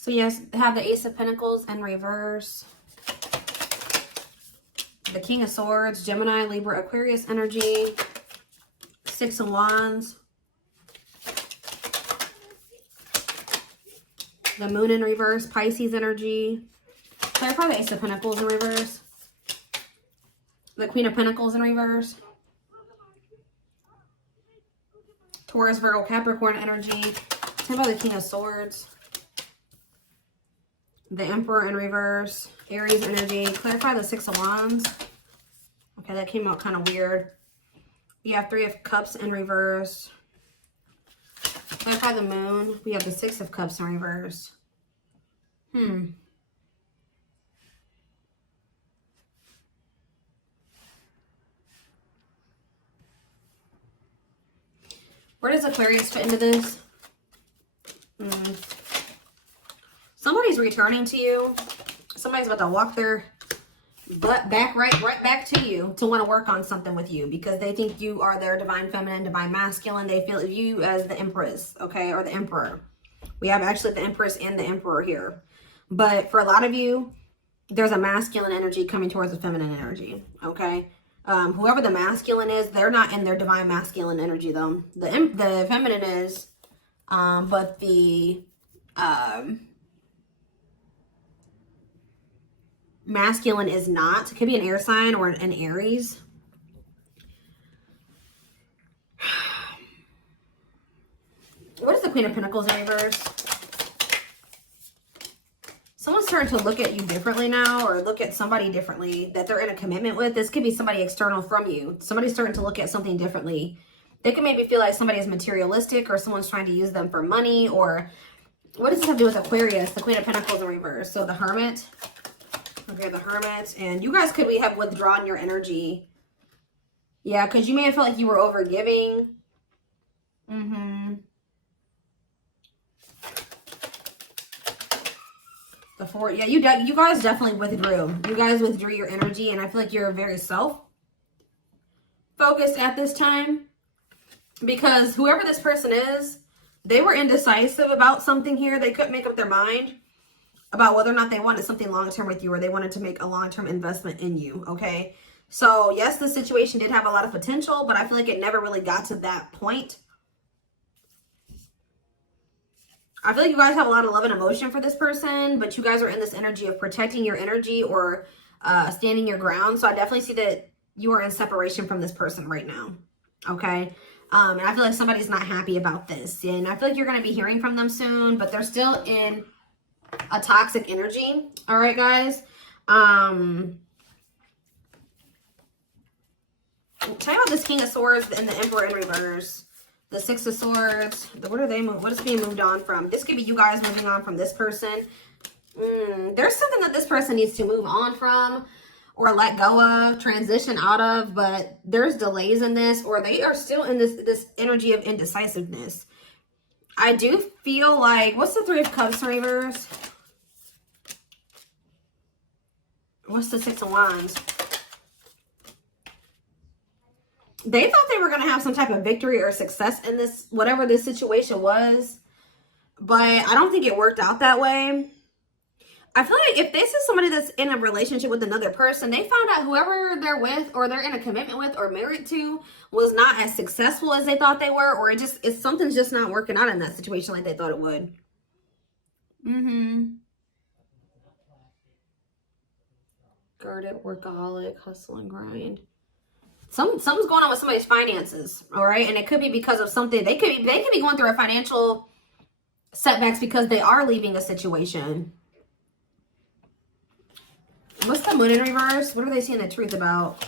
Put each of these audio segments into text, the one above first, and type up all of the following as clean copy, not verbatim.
So yes, have the Ace of Pentacles in reverse. The King of Swords, Gemini, Libra, Aquarius energy. Six of Wands. The Moon in reverse, Pisces energy. Clarify the Ace of Pentacles in reverse. The Queen of Pentacles in reverse. Taurus, Virgo, Capricorn energy. Clarify the King of Swords. The Emperor in reverse. Aries energy. Clarify the Six of Wands. Okay, that came out kind of weird. You have Three of Cups in reverse. Clarify the Moon. We have the Six of Cups in reverse. Where does Aquarius fit into this? Somebody's returning to you. Somebody's about to walk their butt back, right back to you to want to work on something with you because they think you are their divine feminine, divine masculine. They feel you as the Empress, okay, or the Emperor. We have actually the Empress and the Emperor here. But for a lot of you, there's a masculine energy coming towards a feminine energy, okay? Whoever the masculine is, they're not in their divine masculine energy, though. The feminine is, but the masculine is not. It could be an air sign or an Aries. What is the Queen of Pentacles in reverse? Someone's starting to look at you differently now, or look at somebody differently that they're in a commitment with. This could be somebody external from you. Somebody's starting to look at something differently. They can maybe feel like somebody is materialistic, or someone's trying to use them for money, or what does this have to do with Aquarius? The Queen of Pentacles in reverse. So the Hermit. Okay, the Hermit. And you guys could have withdrawn your energy. Yeah, because you may have felt like you were overgiving. The Four. Yeah, you guys definitely withdrew. You guys withdrew your energy, and I feel like you're very self-focused at this time. Because whoever this person is, they were indecisive about something here. They couldn't make up their mind about whether or not they wanted something long-term with you, or they wanted to make a long-term investment in you, okay? So, yes, the situation did have a lot of potential, but I feel like it never really got to that point. I feel like you guys have a lot of love and emotion for this person, but you guys are in this energy of protecting your energy or standing your ground. So, I definitely see that you are in separation from this person right now, okay? And I feel like somebody's not happy about this. And I feel like you're going to be hearing from them soon, but they're still in a toxic energy. All right, guys. Tell me about this King of Swords and the Emperor in reverse. The Six of Swords. What is being moved on from? This could be you guys moving on from this person. There's something that this person needs to move on from, or let go of, transition out of, but there's delays in this, or they are still in this energy of indecisiveness. I do feel like, what's the Three of Cups in reverse? What's the Six of Wands? They thought they were going to have some type of victory or success in this, whatever this situation was. But I don't think it worked out that way. I feel like if this is somebody that's in a relationship with another person, they found out whoever they're with, or they're in a commitment with, or married to, was not as successful as they thought they were, or something's just not working out in that situation like they thought it would. Guarded, workaholic, hustle and grind. Something's going on with somebody's finances, all right? And it could be because of something. They could be going through a financial setbacks because they are leaving a situation. What's the Moon in reverse? What are they seeing the truth about?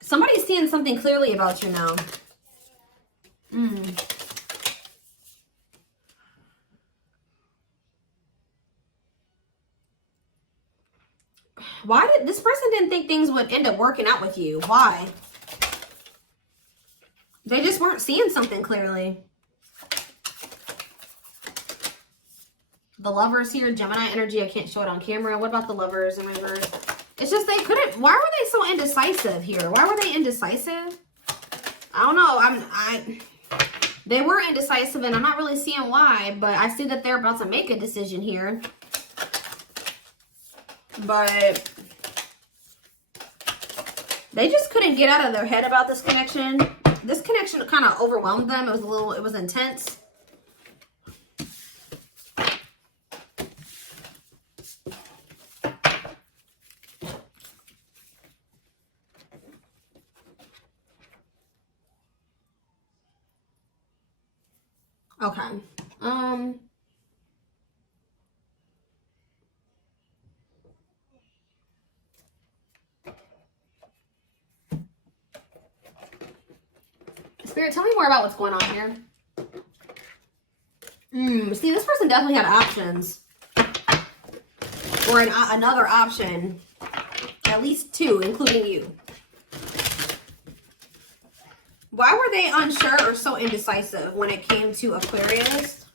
Somebody's seeing something clearly about you now. Why did this person didn't think things would end up working out with you? Why? They just weren't seeing something clearly. The Lovers here, Gemini energy. I can't show it on camera. What about the Lovers in reverse? It's just they couldn't. Why were they so indecisive here? Why were they indecisive? I don't know. They were indecisive, and I'm not really seeing why. But I see that they're about to make a decision here. But they just couldn't get out of their head about this connection. This connection kind of overwhelmed them. It was intense. Okay. Spirit, tell me more about what's going on here. See, this person definitely had options. Or another option. At least two, including you. Why were they unsure or so indecisive when it came to Aquarius?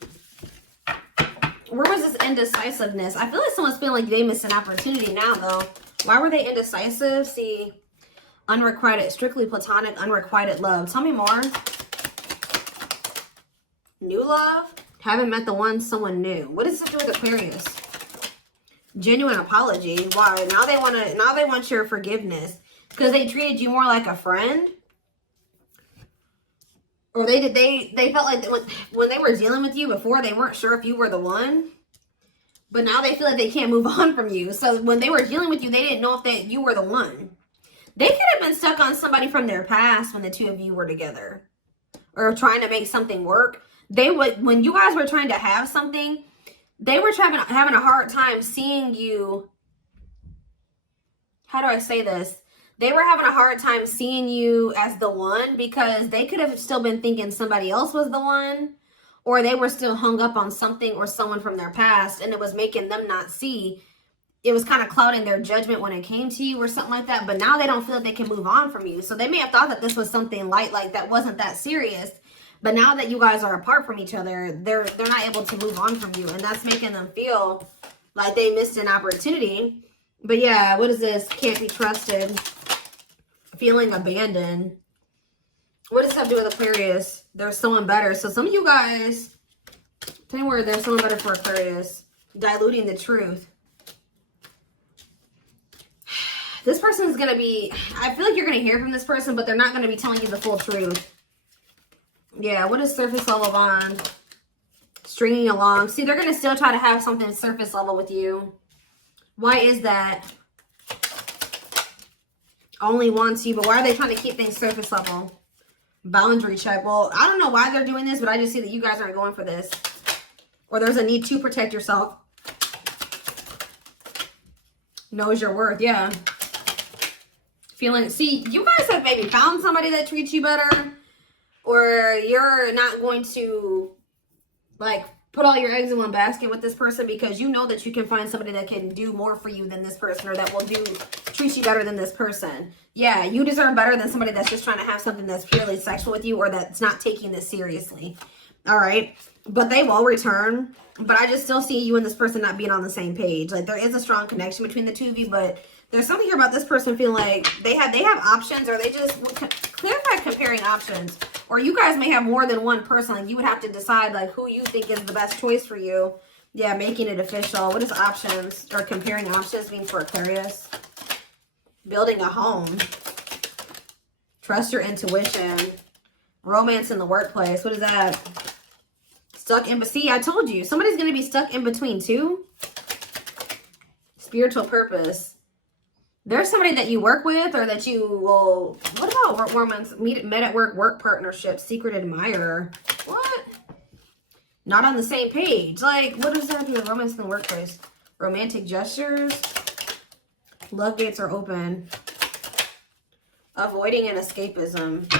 Where was this indecisiveness? I feel like someone's feeling like they missed an opportunity now, though. Why were they indecisive? See, unrequited, strictly platonic, unrequited love. Tell me more. New love? Haven't met the one, someone new. What does this do with Aquarius? Genuine apology. Why? Now they want your forgiveness because they treated you more like a friend. Or they felt like when they were dealing with you before, they weren't sure if you were the one. But now they feel like they can't move on from you. So when they were dealing with you, they didn't know if you were the one. They could have been stuck on somebody from their past when the two of you were together. Or trying to make something work. When you guys were trying to have something, they were having a hard time seeing you. How do I say this? They were having a hard time seeing you as the one because they could have still been thinking somebody else was the one, or they were still hung up on something or someone from their past, and it was making them not see. It was kind of clouding their judgment when it came to you or something like that. But now they don't feel like they can move on from you. So they may have thought that this was something light, like that wasn't that serious. But now that you guys are apart from each other, they're not able to move on from you, and that's making them feel like they missed an opportunity. But yeah, what is this? Can't be trusted. Feeling abandoned. What does that have to do with Aquarius? There's someone better. So some of you guys, tell me where there's someone better for Aquarius. Diluting the truth. This person is going to be, I feel like you're going to hear from this person, but they're not going to be telling you the full truth. Yeah, what is surface level bond? Stringing along. See, they're going to still try to have something surface level with you. Why is that? Only wants you, but why are they trying to keep things surface level? Boundary check. Well, I don't know why they're doing this, but I just see that you guys aren't going for this. Or there's a need to protect yourself. Knows your worth, yeah. Feeling, see, you guys have maybe found somebody that treats you better. Or you're not going to, like, put all your eggs in one basket with this person because you know that you can find somebody that can do more for you than this person, or that will treat you better than this person. Yeah, you deserve better than somebody that's just trying to have something that's purely sexual with you, or that's not taking this seriously. All right, but they will return. But I just still see you and this person not being on the same page. Like, there is a strong connection between the two of you, but there's something here about this person feeling like they have options, or they just clarify comparing options. Or you guys may have more than one person. Like, you would have to decide, like, who you think is the best choice for you. Yeah, making it official. What does options or comparing options mean for Aquarius? Building a home. Trust your intuition. Romance in the workplace. What is that? Stuck in, see, I told you. Somebody's going to be stuck in between two. Spiritual purpose. There's somebody that you work with, or that you will, what about romance? Met at work partnership, secret admirer. What? Not on the same page. Like, what does that have to do with romance in the workplace? Romantic gestures. Love gates are open. Avoiding an escapism.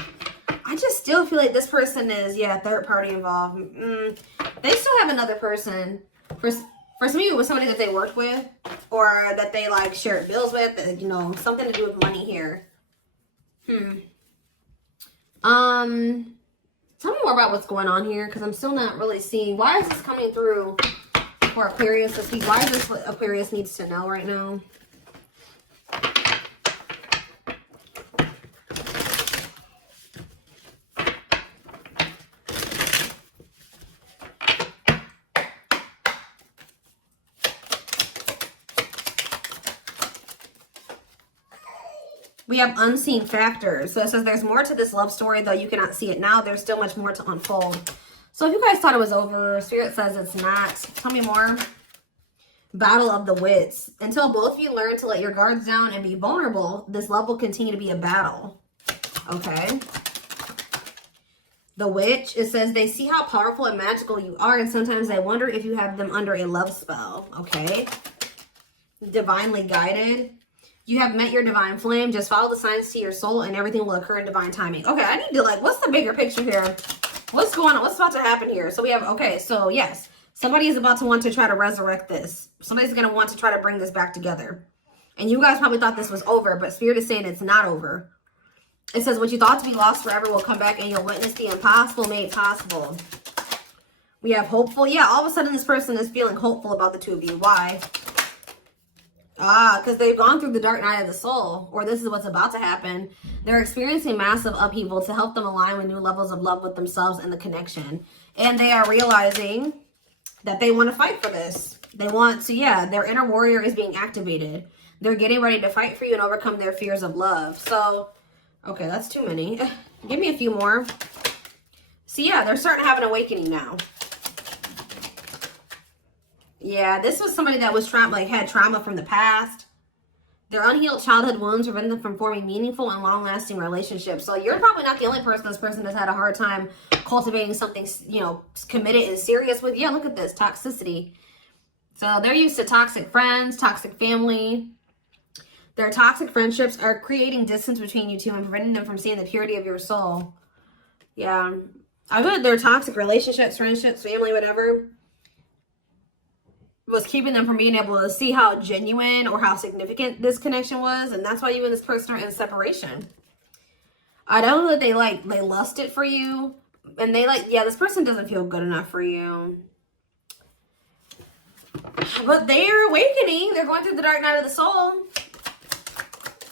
I just still feel like this person is, yeah, third party involved. They still have another person. For some of you, it was somebody that they worked with, or that they, like, shared bills with, you know, something to do with money here. Tell me more about what's going on here, because I'm still not really seeing. Why is this coming through for Aquarius. Let's see, why is this what Aquarius needs to know right now? We have unseen factors. So it says there's more to this love story, though you cannot see it now. There's still much more to unfold. So if you guys thought it was over, Spirit says it's not. Tell me more. Battle of the wits. Until both of you learn to let your guards down and be vulnerable, this love will continue to be a battle. Okay. The witch, it says they see how powerful and magical you are, and sometimes they wonder if you have them under a love spell. Okay. Divinely guided. You have met your divine flame. Just follow the signs to your soul and everything will occur in divine timing. Okay, I need to like, what's the bigger picture here? What's going on? What's about to happen here? So we have, okay, so yes, somebody is about to want to try to resurrect this. Somebody's going to want to try to bring this back together. And you guys probably thought this was over, but Spirit is saying it's not over. It says what you thought to be lost forever will come back and you'll witness the impossible made possible. We have hopeful. Yeah, all of a sudden this person is feeling hopeful about the two of you. Why? Because they've gone through the dark night of the soul, or this is what's about to happen. They're experiencing massive upheaval to help them align with new levels of love with themselves and the connection. And they are realizing that they want to fight for this. They want to, yeah, their inner warrior is being activated. They're getting ready to fight for you and overcome their fears of love. So, okay, that's too many. Give me a few more. So, yeah, they're starting to have an awakening now. Yeah, this was somebody that was had trauma from the past. Their unhealed childhood wounds prevent them from forming meaningful and long-lasting relationships. So you're probably not the only person this person has had a hard time cultivating something, you know, committed and serious with. Yeah, look at this, toxicity. So they're used to toxic friends, toxic family. Their toxic friendships are creating distance between you two and preventing them from seeing the purity of your soul. Yeah, I bet their toxic relationships, friendships, family, whatever, was keeping them from being able to see how genuine or how significant this connection was. And that's why you and this person are in separation. I don't know that they lusted for you. And yeah, this person doesn't feel good enough for you. But they're awakening. They're going through the dark night of the soul.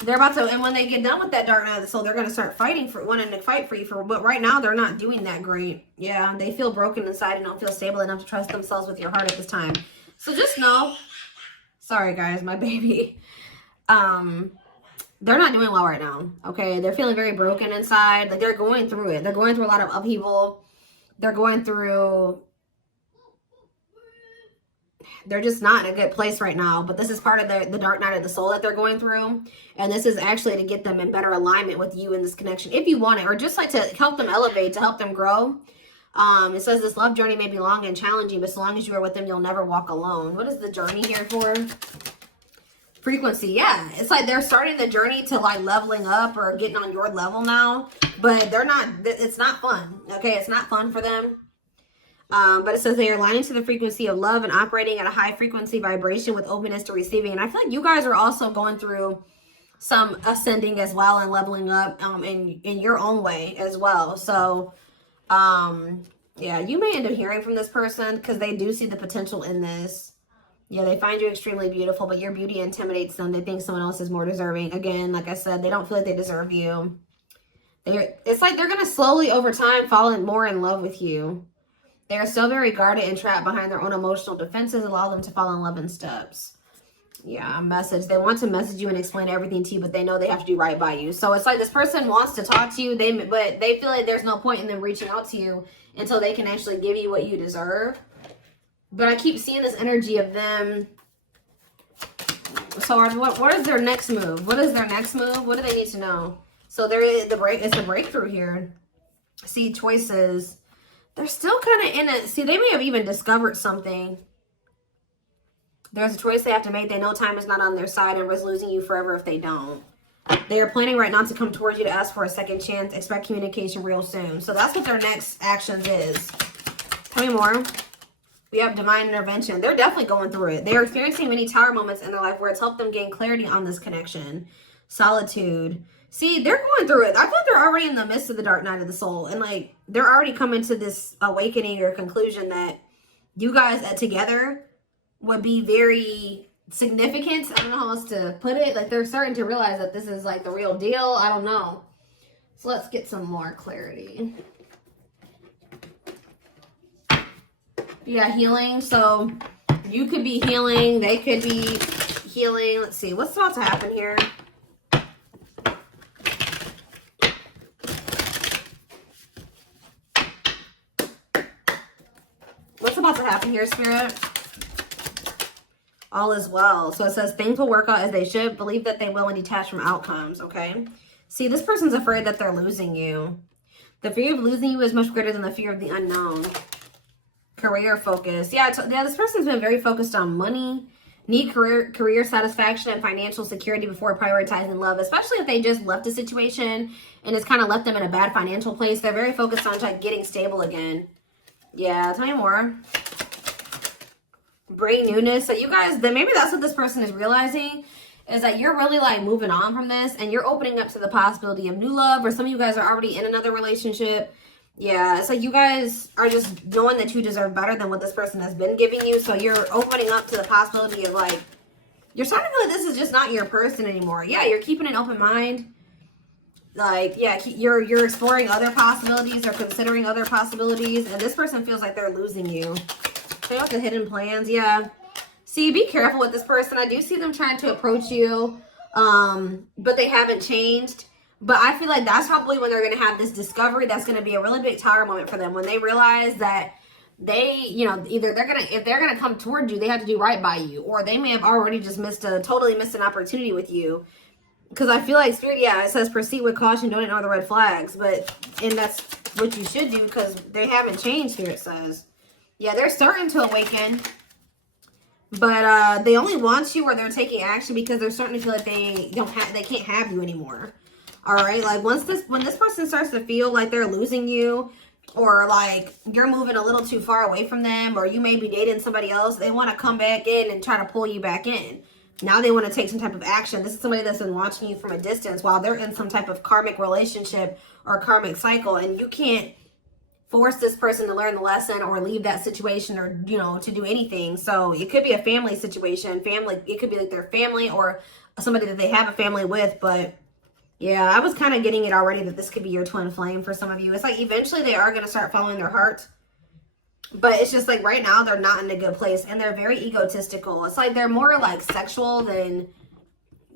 They're about to, and when they get done with that dark night of the soul, they're going to start wanting to fight for you. But right now, they're not doing that great. Yeah, they feel broken inside and don't feel stable enough to trust themselves with your heart at this time. So just know, sorry guys, my baby, they're not doing well right now, okay? They're feeling very broken inside. Like, they're going through it. They're going through a lot of upheaval. They're just not in a good place right now. But this is part of the dark night of the soul that they're going through. And this is actually to get them in better alignment with you in this connection, if you want it, or just like to help them elevate, to help them grow. It says this love journey may be long and challenging, but so long as you are with them, you'll never walk alone. What is the journey here for? Frequency. Yeah, it's like they're starting the journey to like leveling up or getting on your level now, but they're not, it's not fun. Okay, it's not fun for them. But it says they are aligning to the frequency of love and operating at a high frequency vibration with openness to receiving. And I feel like you guys are also going through some ascending as well and leveling up in your own way as well. So yeah, you may end up hearing from this person because they do see the potential in this. Yeah, they find you extremely beautiful, but your beauty intimidates them. They think someone else is more deserving. Again, like I said, they don't feel like they deserve you. It's like they're going to slowly over time fall more in love with you. They are still very guarded and trapped behind their own emotional defenses. Allow them to fall in love in steps. Yeah, message. They want to message you and explain everything to you, but they know they have to do right by you. So it's like this person wants to talk to you, but they feel like there's no point in them reaching out to you until they can actually give you what you deserve. But I keep seeing this energy of them. So what is their next move? What is their next move? What do they need to know? So it's a breakthrough here. See, choices. They're still kind of in it. See, they may have even discovered something. There's a choice they have to make. They know time is not on their side and risk losing you forever if they don't. They are planning right now to come towards you to ask for a second chance. Expect communication real soon. So that's what their next actions is. Tell me more. We have divine intervention. They're definitely going through it. They are experiencing many tower moments in their life where it's helped them gain clarity on this connection. Solitude. See, they're going through it. I feel like they're already in the midst of the dark night of the soul. And like, they're already coming to this awakening or conclusion that you guys together would be very significant. I don't know how else to put it. Like, they're starting to realize that this is like the real deal. I don't know. So let's get some more clarity. Yeah, healing. So you could be healing. They could be healing. Let's see. What's about to happen here? What's about to happen here, Spirit? All is well. So it says things will work out as they should. Believe that they will and detach from outcomes, okay? See, this person's afraid that they're losing you. The fear of losing you is much greater than the fear of the unknown. Career focus. Yeah, this person's been very focused on money, need career satisfaction and financial security before prioritizing love, especially if they just left a situation and it's kind of left them in a bad financial place. They're very focused on like getting stable again. Yeah, tell me more. Brain newness. So you guys, then maybe that's what this person is realizing, is that you're really like moving on from this and you're opening up to the possibility of new love, or some of you guys are already in another relationship. Yeah, so you guys are just knowing that you deserve better than what this person has been giving you. So you're opening up to the possibility of like, you're starting to feel like this is just not your person anymore. Yeah, you're keeping an open mind. Like, yeah, you're exploring other possibilities or considering other possibilities. And this person feels like they're losing you. They have the hidden plans. Yeah. See, be careful with this person. I do see them trying to approach you, but they haven't changed. But I feel like that's probably when they're going to have this discovery. That's going to be a really big tower moment for them, when they realize that they, you know, either if they're going to come toward you, they have to do right by you, or they may have already just totally missed an opportunity with you. Because I feel like Spirit, yeah, it says proceed with caution, don't ignore the red flags. And that's what you should do, because they haven't changed here, it says. Yeah, they're starting to awaken. But they only want you, or they're taking action because they're starting to feel like they can't have you anymore. All right, like when this person starts to feel like they're losing you, or like you're moving a little too far away from them, or you may be dating somebody else, they want to come back in and try to pull you back in. Now they want to take some type of action. This is somebody that's been watching you from a distance while they're in some type of karmic relationship or karmic cycle, and you can't force this person to learn the lesson or leave that situation, or, you know, to do anything. So it could be a family situation, it could be like their family or somebody that they have a family with. But yeah, I was kind of getting it already that this could be your twin flame for some of you. It's like eventually they are going to start following their heart. But it's just like right now they're not in a good place, and they're very egotistical. It's like they're more like sexual than,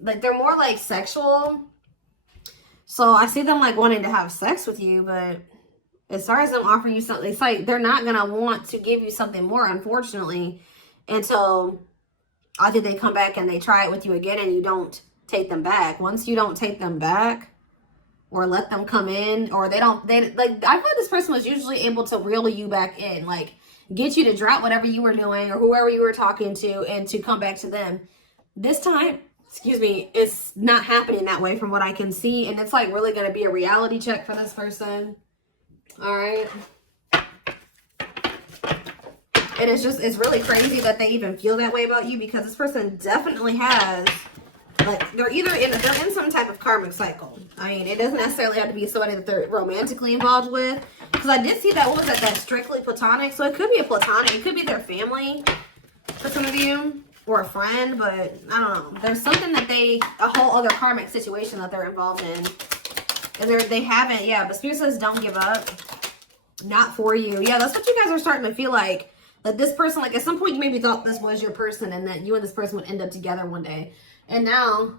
like they're more like sexual. So I see them like wanting to have sex with you, but as far as them offering you something, it's like they're not going to want to give you something more, unfortunately, until either they come back and they try it with you again and you don't take them back. Once you don't take them back or let them come in, or they like, I feel like this person was usually able to reel you back in, like get you to drop whatever you were doing or whoever you were talking to and to come back to them. This time, excuse me, it's not happening that way from what I can see. And it's like really going to be a reality check for this person. All right. And it's really crazy that they even feel that way about you, because this person definitely has, like, they're in some type of karmic cycle. I mean, it doesn't necessarily have to be somebody that they're romantically involved with, because I did see that, what was that strictly platonic. So it could be a platonic, it could be their family for some of you, or a friend, but I don't know. There's something that a whole other karmic situation that they're involved in. And they haven't, yeah, but Spirit says don't give up. Not for you. Yeah, that's what you guys are starting to feel like. That this person, like at some point you maybe thought this was your person and that you and this person would end up together one day. And now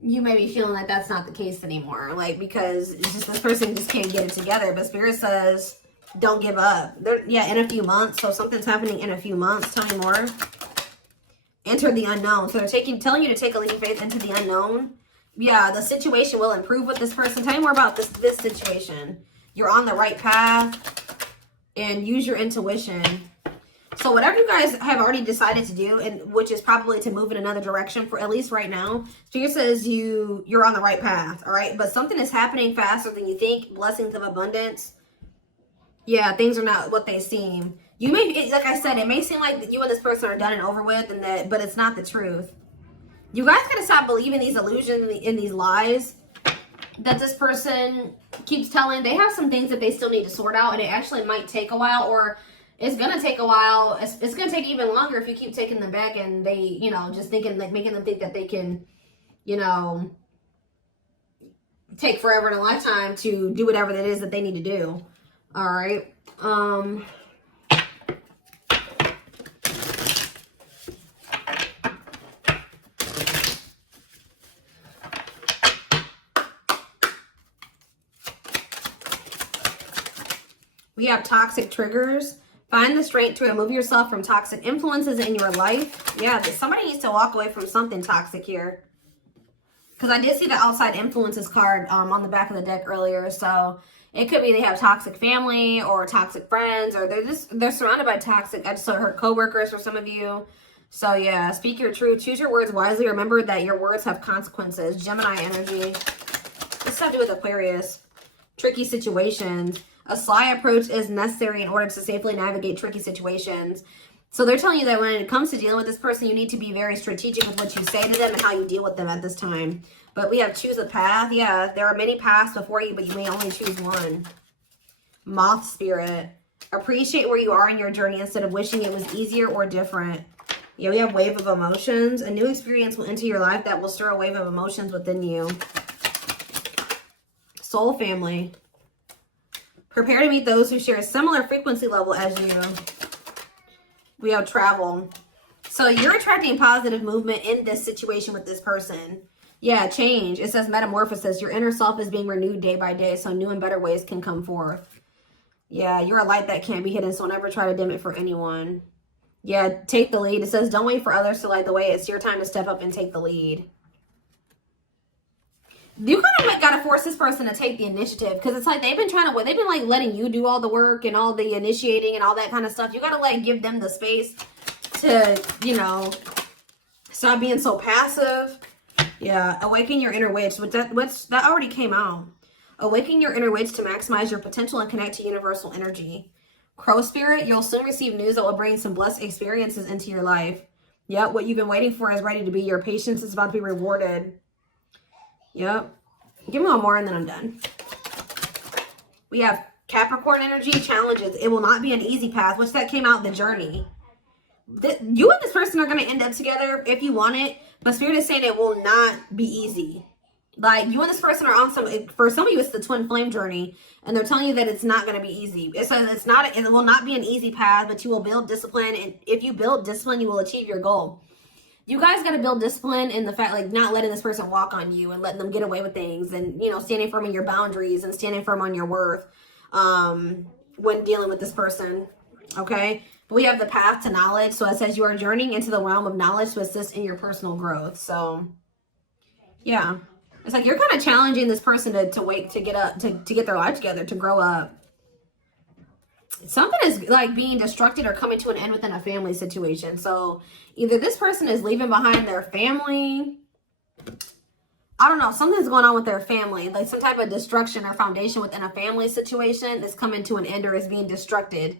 you may be feeling like that's not the case anymore. Like, because it's just this person just can't get it together. But Spirit says don't give up. Yeah, in a few months. So something's happening in a few months. Tell me more. Enter the unknown. So they're telling you to take a leap of faith into the unknown. Yeah, the situation will improve with this person. Tell me more about this situation. You're on the right path. And use your intuition. So whatever you guys have already decided to do, and which is probably to move in another direction for at least right now, Spirit says you're on the right path, all right? But something is happening faster than you think. Blessings of abundance. Yeah, things are not what they seem. You may, like I said, it may seem like you and this person are done and over with, but it's not the truth. You guys gotta stop believing these illusions and these lies that this person keeps telling. They have some things that they still need to sort out, and it actually might take a while, or It's going to take a while. It's going to take even longer if you keep taking them back and they, you know, just thinking, like, making them think that they can, you know, take forever and a lifetime to do whatever it is that they need to do. All right. We have toxic triggers. Find the strength to remove yourself from toxic influences in your life. Yeah, somebody needs to walk away from something toxic here. Because I did see the outside influences card on the back of the deck earlier. So it could be they have toxic family or toxic friends, or they're surrounded by toxic. I just heard coworkers for some of you. So yeah, speak your truth. Choose your words wisely. Remember that your words have consequences. Gemini energy. This has to do with Aquarius. Tricky situations. A sly approach is necessary in order to safely navigate tricky situations. So they're telling you that when it comes to dealing with this person, you need to be very strategic with what you say to them and how you deal with them at this time. But we have choose a path. Yeah, there are many paths before you, but you may only choose one. Moth spirit. Appreciate where you are in your journey instead of wishing it was easier or different. Yeah, we have wave of emotions. A new experience will enter your life that will stir a wave of emotions within you. Soul family. Prepare to meet those who share a similar frequency level as you. We have travel. So you're attracting positive movement in this situation with this person. Yeah, change. It says metamorphosis. Your inner self is being renewed day by day, so new and better ways can come forth. Yeah, you're a light that can't be hidden, so never try to dim it for anyone. Yeah, take the lead. It says don't wait for others to light the way. It's your time to step up and take the lead. You kind of got to force this person to take the initiative, because it's like they've been like letting you do all the work and all the initiating and all that kind of stuff. You got to like give them the space to, you know, stop being so passive. Yeah, awaken your inner witch. That already came out. Awaken your inner witch to maximize your potential and connect to universal energy. Crow spirit, you'll soon receive news that will bring some blessed experiences into your life. Yep, what you've been waiting for is ready to be. Your patience is about to be rewarded. Yep. Give me one more and then I'm done. We have Capricorn energy, challenges. It will not be an easy path. What's that came out? The journey. You and this person are going to end up together if you want it. But Spirit is saying it will not be easy. Like, you and this person are on for some of you, it's the twin flame journey. And they're telling you that it's not going to be easy. It says it will not be an easy path, but you will build discipline. And if you build discipline, you will achieve your goal. You guys got to build discipline in the fact, like, not letting this person walk on you and letting them get away with things, and, you know, standing firm in your boundaries and standing firm on your worth when dealing with this person. Okay. But we have the path to knowledge. So it says you are journeying into the realm of knowledge to assist in your personal growth. So yeah, it's like you're kind of challenging this person to get up, to get their life together, to grow up. Something is like being destructed or coming to an end within a family situation. So either this person is leaving behind their family. I don't know. Something's going on with their family. Like some type of destruction or foundation within a family situation is coming to an end or is being destructed.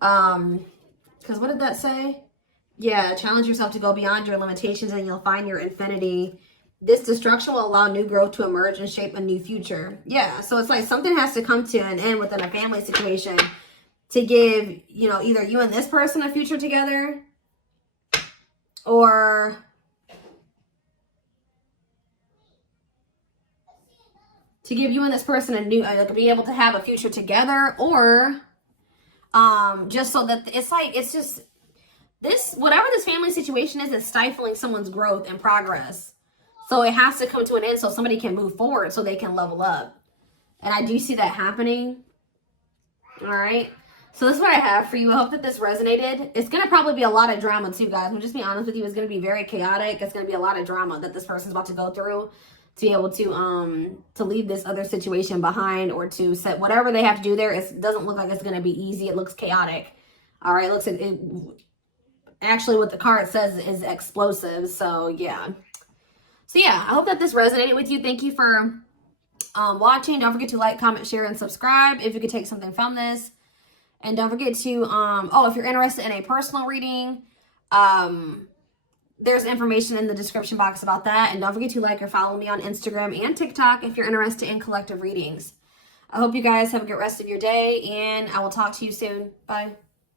Because what did that say? Yeah, challenge yourself to go beyond your limitations and you'll find your infinity. This destruction will allow new growth to emerge and shape a new future. Yeah, so it's like something has to come to an end within a family situation to give, you know, either you and this person a future together, or to give you and this person a new, like, be able to have a future together, or just so that it's like, it's just this, whatever this family situation is stifling someone's growth and progress. So it has to come to an end so somebody can move forward, so they can level up. And I do see that happening. All right. So this is what I have for you. I hope that this resonated. It's going to probably be a lot of drama too, guys. I'm just being honest with you. It's going to be very chaotic. It's going to be a lot of drama that this person's about to go through to be able to leave this other situation behind, or to set whatever they have to do there. It doesn't look like it's going to be easy. It looks chaotic. All right. Actually, what the card says is explosive. So yeah. So yeah, I hope that this resonated with you. Thank you for watching. Don't forget to like, comment, share, and subscribe if you could take something from this. And don't forget to, if you're interested in a personal reading, there's information in the description box about that. And don't forget to like or follow me on Instagram and TikTok if you're interested in collective readings. I hope you guys have a good rest of your day, and I will talk to you soon. Bye.